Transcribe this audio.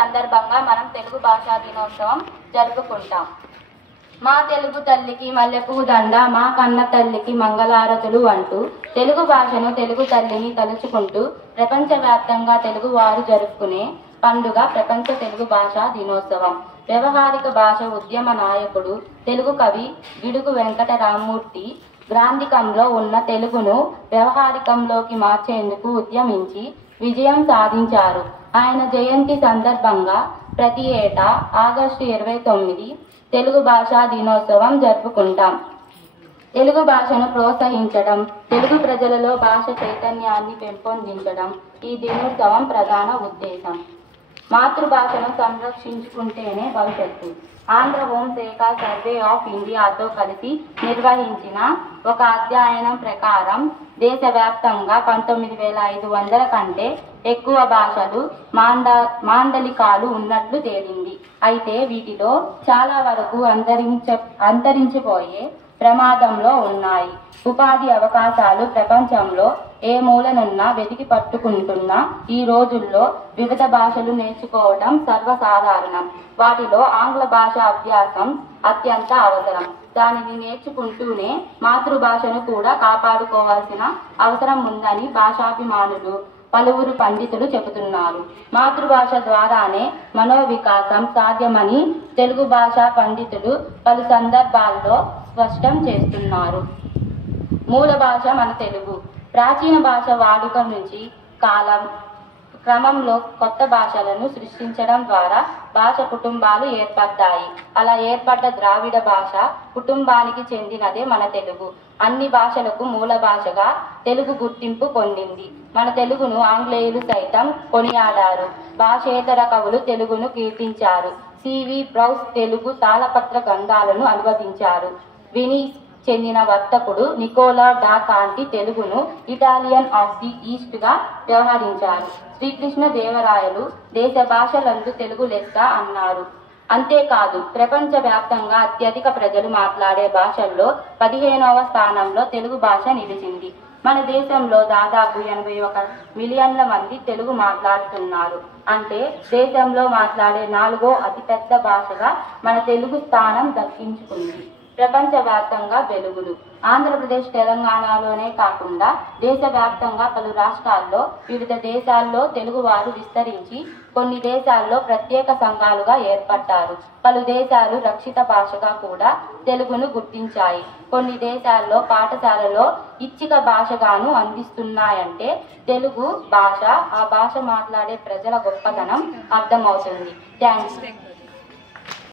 సందర్భంగా మనం తెలుగు భాషా దినోత్సవం జరుపుకుంటాం. మా తెలుగు తల్లికి మల్లెపువ్వు దండ, మా కన్న తల్లికి మంగళారతులు అంటూ తెలుగు భాషను, తెలుగు తల్లిని తలుచుకుంటూ ప్రపంచవ్యాప్తంగా తెలుగు వారు జరుపుకునే పండుగ ప్రపంచ తెలుగు భాషా దినోత్సవం. వ్యవహారిక భాష ఉద్యమ నాయకుడు, తెలుగు కవి గిడుగు వెంకటరామమూర్తి గ్రాంధికంలో ఉన్న తెలుగును వ్యవహారికంలోకి మార్చేందుకు ఉద్యమించి విజయం సాధించారు. ఆయన జయంతి సందర్భంగా ప్రతి ఏటా ఆగస్టు 29 తెలుగు భాషా దినోత్సవం జరుపుకుంటాం. తెలుగు భాషను ప్రోత్సహించడం, తెలుగు ప్రజలలో భాష చైతన్యాన్ని పెంపొందించడం ఈ దినోత్సవం ప్రధాన ఉద్దేశం. మాతృభాషను సంరక్షించుకుంటేనే భవిష్యత్తు. ఆంధ్ర హోంశాఖ సర్వే ఆఫ్ ఇండియాతో కలిసి నిర్వహించిన ఒక అధ్యయనం ప్రకారం దేశవ్యాప్తంగా 19,500 కంటే ఎక్కువ భాషలు, మాండలికాలు ఉన్నట్లు తేలింది. అయితే వీటిలో చాలా వరకు అంతరించిపోయే ప్రమాదంలో ఉన్నాయి. ఉపాధి అవకాశాలు ప్రపంచంలో ఏ మూలనున్నా వెతికి పట్టుకుంటున్న ఈ రోజుల్లో వివిధ భాషలు నేర్చుకోవడం సర్వసాధారణం. వాటిలో ఆంగ్ల భాష అభ్యాసం అత్యంత అవసరం. దానిని నేర్చుకుంటూనే మాతృభాషను కూడా కాపాడుకోవాల్సిన అవసరం ఉందని భాషాభిమానులు, పలువురు పండితులు చెబుతున్నారు. మాతృభాష ద్వారానే మనోవికాసం సాధ్యమని తెలుగు భాషా పండితులు పలు సందర్భాల్లో స్పష్టం చేస్తున్నారు. మూల భాష మన తెలుగు. ప్రాచీన భాష వాడుక నుంచి క్రమంలో కొత్త భాషలను సృష్టించడం ద్వారా భాష కుటుంబాలు ఏర్పడ్డాయి. అలా ఏర్పడ్డ ద్రావిడ భాష కుటుంబానికి చెందినదే మన తెలుగు. అన్ని భాషలకు మూల భాషగా తెలుగు గుర్తింపు పొందింది. మన తెలుగును ఆంగ్లేయులు సైతం కొనియాడారు. భాషేతర కవులు తెలుగును కీర్తించారు. సివి బ్రౌస్ తెలుగు తాళపత్ర గ్రంథాలను అనువదించారు. వెనీస్ చెందిన వర్తకుడు నికోలా డా కాంటి తెలుగును ఇటాలియన్ ఆఫ్ ది ఈస్ట్ గా వ్యవహరించారు. శ్రీకృష్ణ దేవరాయలు దేశ భాషలందు తెలుగు లెస్స అన్నారు. అంతేకాదు ప్రపంచ వ్యాప్తంగా అత్యధిక ప్రజలు మాట్లాడే భాషల్లో 15వ స్థానంలో తెలుగు భాష నిలిచింది. మన దేశంలో దాదాపు 81 మిలియన్ల మంది తెలుగు మాట్లాడుతున్నారు. అంటే దేశంలో మాట్లాడే 4వ అతిపెద్ద భాషగా మన తెలుగు స్థానం దక్కించుకుంది. ప్రపంచవ్యాప్తంగా వెలుగులు. ఆంధ్రప్రదేశ్, తెలంగాణలోనే కాకుండా దేశవ్యాప్తంగా పలు రాష్ట్రాల్లో, వివిధ దేశాల్లో తెలుగువారు విస్తరించి కొన్ని దేశాల్లో ప్రత్యేక సంఘాలుగా ఏర్పడ్డారు. పలు దేశాలు రక్షిత భాషగా కూడా తెలుగును గుర్తించాయి. కొన్ని దేశాల్లో పాఠశాలలో ఇచ్చిక భాషగాను అందిస్తున్నాయంటే తెలుగు భాష, ఆ భాష మాట్లాడే ప్రజల గొప్పతనం అర్థమవుతుంది. థ్యాంక్స్.